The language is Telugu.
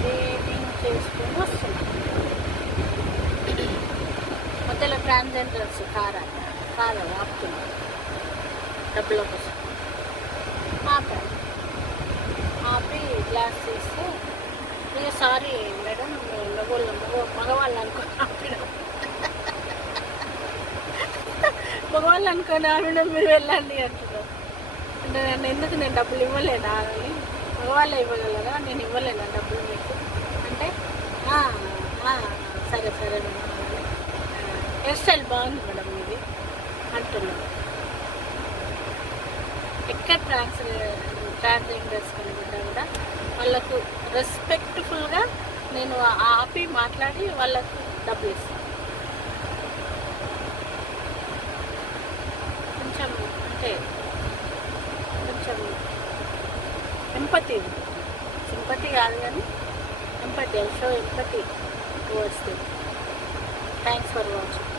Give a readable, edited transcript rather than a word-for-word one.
ట్రైనింగ్ చేసుకొని వస్తున్నాం. మధ్యలో ట్రాన్స్జెండర్స్ కారు ఆపుతున్నారు డబ్బుల కోసం. ఆపి గ్లాస్ తీస్తే ఇక సారీ మేడం మగవాళ్ళు అనుకుని ఆపినాం. మగవాళ్ళు అనుకొని ఆపినాం, మీరు వెళ్ళండి అంటున్నారు. అంటే ఎందుకు నేను డబ్బులు ఇవ్వలేనా అని. మగవాళ్ళే ఇవ్వగలరా, నేను ఇవ్వలేనా డబ్బులు మీకు అంటే సరే మేడం, హెయిర్ స్టైల్ బాగుంది మేడం ఇది అంటున్నాను. ఎక్కడ ట్రాన్స్జెండర్స్ కనుకుంటా కూడా వాళ్ళకు రెస్పెక్ట్ఫుల్గా నేను ఆపి మాట్లాడి వాళ్ళకు డబ్బులు ఇస్తాను. కొంచెం అంటే కొంచెం ఎంపతి, సింపతి కాదు కానీ empathy, show empathy towards them. Thanks for watching.